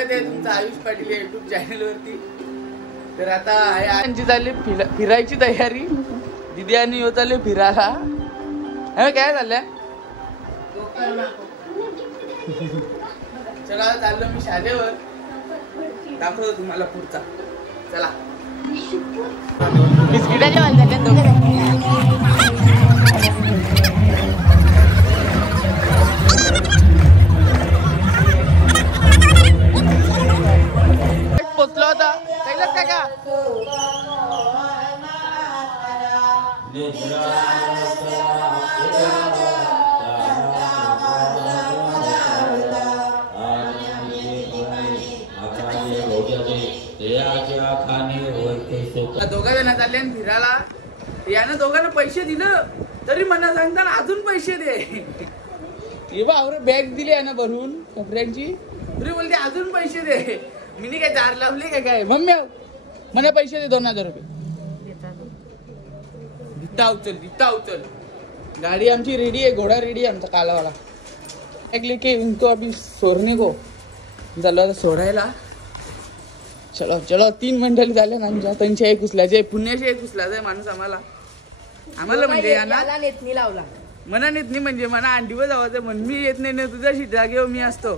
स्वागत आहे तुमचं आयुष पाटील युट्यूब चॅनल वरती। तर आता आयांची चालली फिरायची तयारी, दीदी आणि यो चालले फिरायला। हे काय चाललंय? चला चाललो मी शाळेवर, दाखवतो तुम्हाला पुढचा। चला बिस्किटाच्या वाजल्या दोघे पोचलो होता कैलास काका। दोघा जण चालले फिरायला, यानं दोघांना पैसे दिलं तरी मला सांगताना अजून पैसे दे। हे बा बॅग दिली यानं भरून कपड्यांची, तरी बोलते अजून पैसे दे। मी काय दार लावली काय मम्मी मला पैसे दे 2000 रुपये। दिता उचल गाडी आमची रेडी आहे, घोडा रेडी आहे आमचा कालावाला। ऐकले की उनको अभी सोडने को झालं आता सोडायला। चलो चलो 3 मंडळी झाल्या ना आमच्या, त्यांच्या एक उचलायचे, पुण्याचे एक उचलायचे माणूस आम्हाला म्हणजे नेतनी लावला मना नेतनी म्हणजे मना अंडीवर जावायचं म्हण मी येत नाही, तुझ्या जागेवर मी असतो।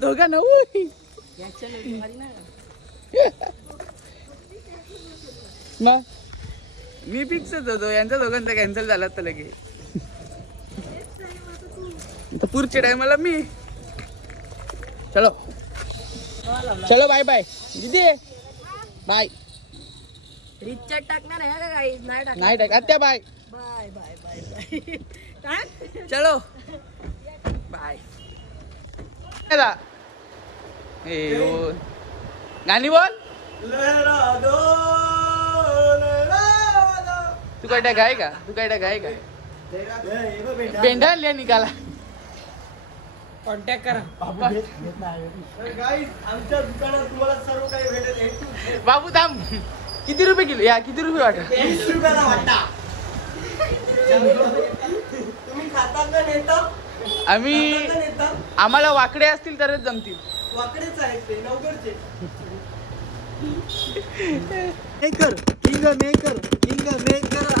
दोघांना मी फिक्सच होतो, यांचा दोघांचा कॅन्सल झाला तर लगे पुढच्या टायमाला मी। चलो चलो बाय बाय दीदी, बाय। रिचार्ज टाकणार आहे का काही? नाही टाक आत्या, bye bye bye bye bye. चलो बाय। गाणी बोल। तू काय गाय का? पेंढा लिया निकाला, कॉन्टॅक्ट करा। आमच्या दुकानात तुम्हाला सर्व काही भेटेल। बाबू थांब, किती रुपये किलो? या किती रुपये वाटत? 80 रुपयाला वाटा। तुम्ही खाता का नेता? आम्ही आम्हाला वाकडे असतील तरच जमतील। वाकडेच आहेत ते, नवगडचे। मेकर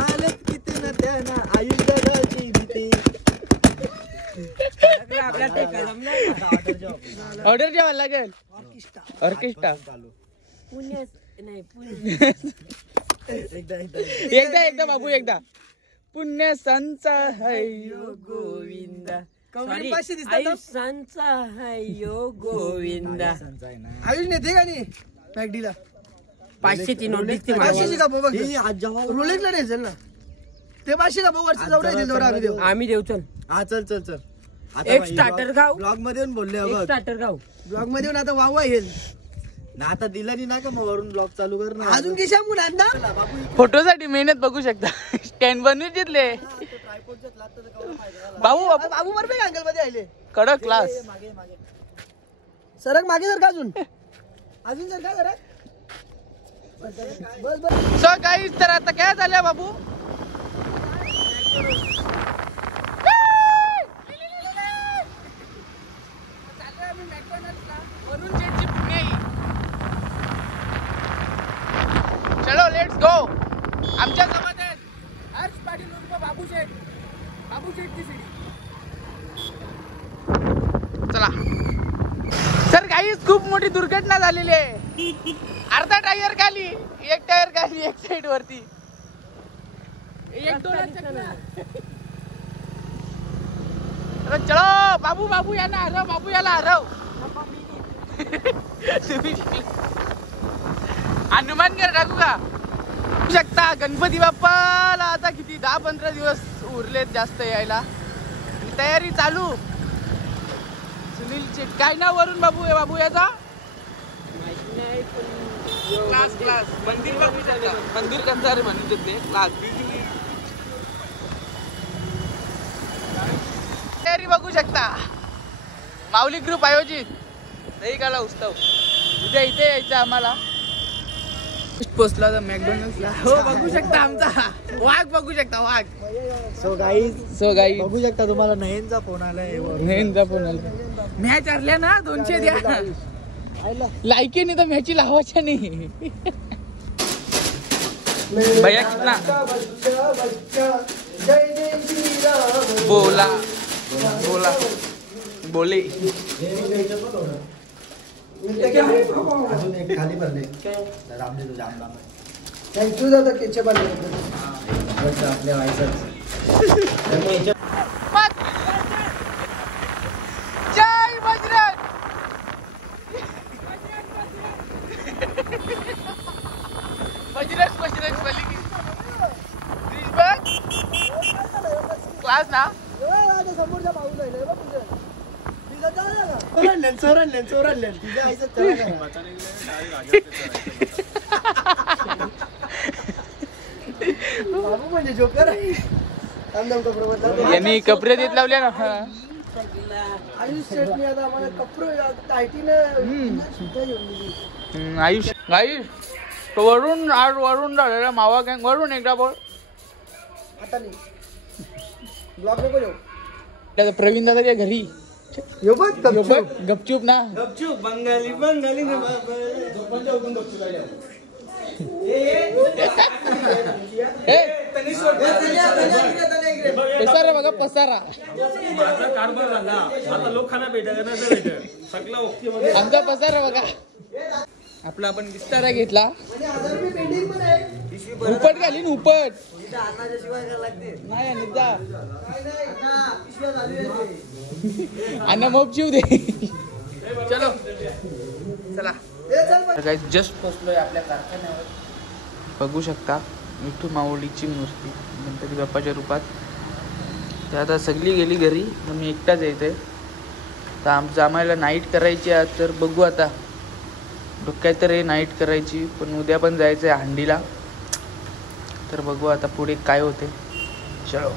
आले किती ना त्यांना आयुष दादाची भीती। ऑर्डर जेव्हा लागेल ऑर्केस्ट्रा एकदा बाबू एकदा। पुण्य संचा हयो गोविंदा, आयुष्यांचा हयो गोविंदा। आयुष नेते का नाही मॅगडीला? 500ची नोट दिसते माझी का बाबा? रोलेक्सला नाही ना ते 500 का बाबा? आम्ही देऊ। चल हा चल एक स्टार्टर खाऊ, ब्लॉग मध्ये बोलले एक स्टार्टर खाऊ ब्लॉग मध्ये आता वावा येईल ना। आता दिला नाही का मग वरून ब्लॉग चालू कर ना। अजून किशा मुलांना फोटोसाठी मेहनत बघू शकता, स्टँड बनवून घेतले। बाबू बरोबर अँगल मध्ये आले, कडक क्लास। सरक मागे सर का अजून सर का जरा बस। सो गाईस, तर आता काय झालं बाबू? चलो लेट्स गो। आमच्या सोबत आहेत हर्ष पाटील उर्फ बाबू शेठ की सीडी। चला सर, गाईस खूप मोठी दुर्घटना झालेली आहे। अर्धा टायर खाली, एक टायर खाली, एक साइड वरती, एक चलो बाबू यांना हरव, बाबू याला हरव। हनुमानगड टाकू का? शकता गणपती बाप्पाला आता किती 10-15 दिवस उरलेत जास्त यायला, तयारी चालू। सुनील शेट काय नाव वरून बाबू आहे? बाबू याचा क्लास मंदिर बघू शकता, मंदिर कंसारे म्हणून ते क्लास। तयारी बघू शकता, माऊली ग्रुप आयोजित दहीकाला उत्सव। उद्या इथे यायचं आम्हाला। पोचला होता मॅकडॉनल्ड्सला. हो बघू शकता आमचा वाघ, बघू शकता वाघ. सो गाईज बघू शकता तुम्हाला नयनचा फोन आलाय. नयनचा फोन आला. मॅच हरल्या ना 200 द्या. लायकी नाही तर मॅची लावायच्या नाही. भैया कितना बोला बोला बोले. अजून एक खाली भरले थँक्यू दादा. केचे बनले आपल्या व्हायचं. जय बजरंग. बजरंग बजरंग बली क्लास ना समोरच्या पाऊल बाबू म्हणजे जोकर आहे. यांनी कपडे देत लावल्या ना. आयुष शेटनी आता आम्हाला कपडे आयटीनं आयुष आयुष वरून आज वरून झालेला मावा गँग वरून एकदा बोल. आता नाही ब्लॉग नको येऊ. त्याचा प्रवीण दादाच्या घरी यो बघ गपचूप ना. गपचूप बंगाली बंगाली ना पसारा बघा पसारा. माझा कारभार झाला आता लोक खाना भेटत सगळं आमचा पसारा बघा. आपला आपण विस्तारा घेतला. उपट घालीन उपट नाही निदा अन्न मोप जीव दे. चलो चला गाइस जस्ट पोहोचलोय आपल्या कारखान्यावर. बघू शकता विठू माऊलीची मूर्ती गणपती बाप्पाच्या रूपात. तर आता सगळी गेली घरी, तर मी एकटाच येते. तर आम्हाला नाईट करायची आहे. तर बघू आता डोक्यात तर हे नाईट करायची, पण उद्या पण जायचं आहे हंडीला. तर बघू आता पुढे काय होते. चलो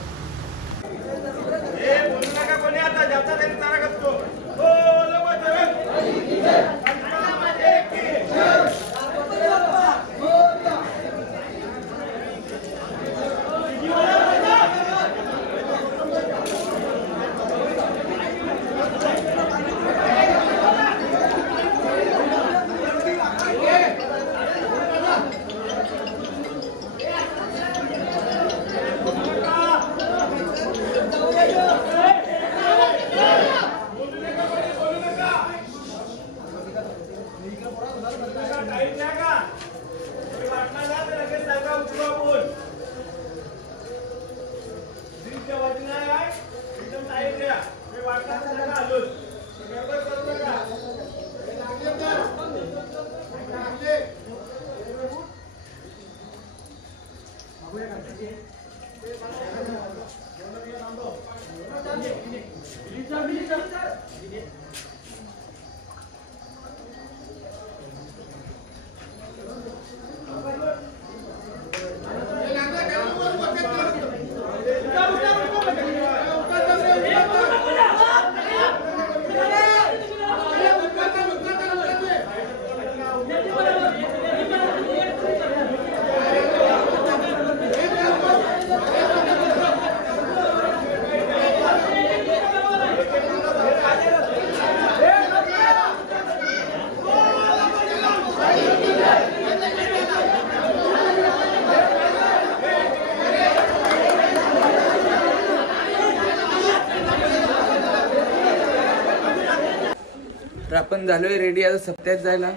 तर आपण झालोय रेडी आता सप्त्यात जायला.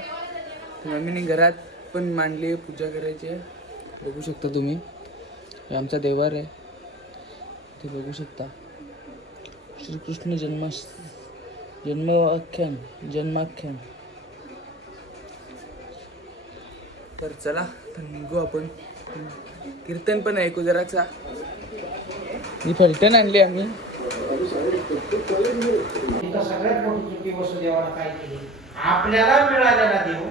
मम्मीने घरात पण मांडली आहे, पूजा करायची आहे. बघू शकता तुम्ही, हे आमचा देवार आहे ते बघू शकता. श्रीकृष्ण जन्माख्यान. तर चला तर निघू आपण. कीर्तन पण ऐकू जराचा. ही फलटण आणली आम्ही. सगळ्यात मोठी चुकी वसुदेवानं काय केली, आपल्याला मिळालेला देव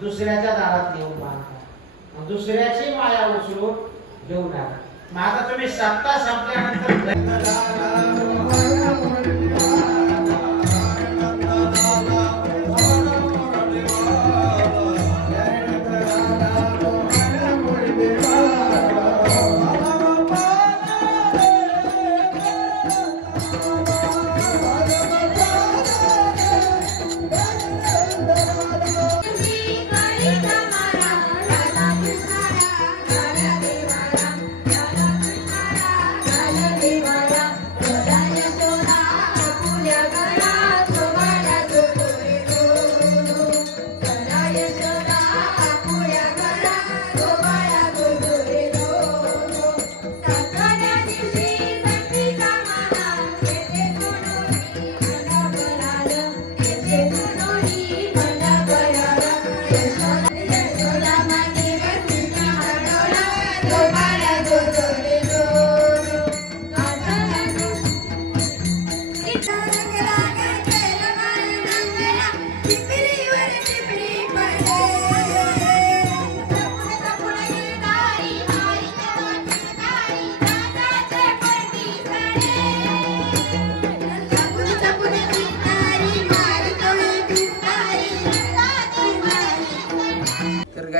दुसऱ्याच्या दारात देऊन बांधला, दुसऱ्याची माया उचलून घेऊन आला. मग आता तुम्ही सप्ताह संपल्यानंतर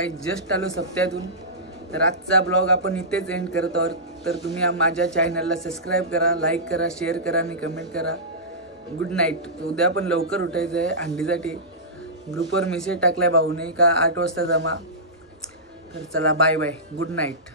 काही जस्ट आलो सप्त्यातून. तर आजचा ब्लॉग आपण इथेच एंड करत आहोत. तर तुम्ही माझ्या चॅनलला सबस्क्राईब करा, लाईक करा, शेअर करा आणि कमेंट करा. Good night. उद्या पण लवकर उठायचं आहे अंडीसाठी. ग्रुपवर मेसेज टाकलाय भाऊने का 8 वाजता जमा. तर चला बाय बाय, गुड नाईट.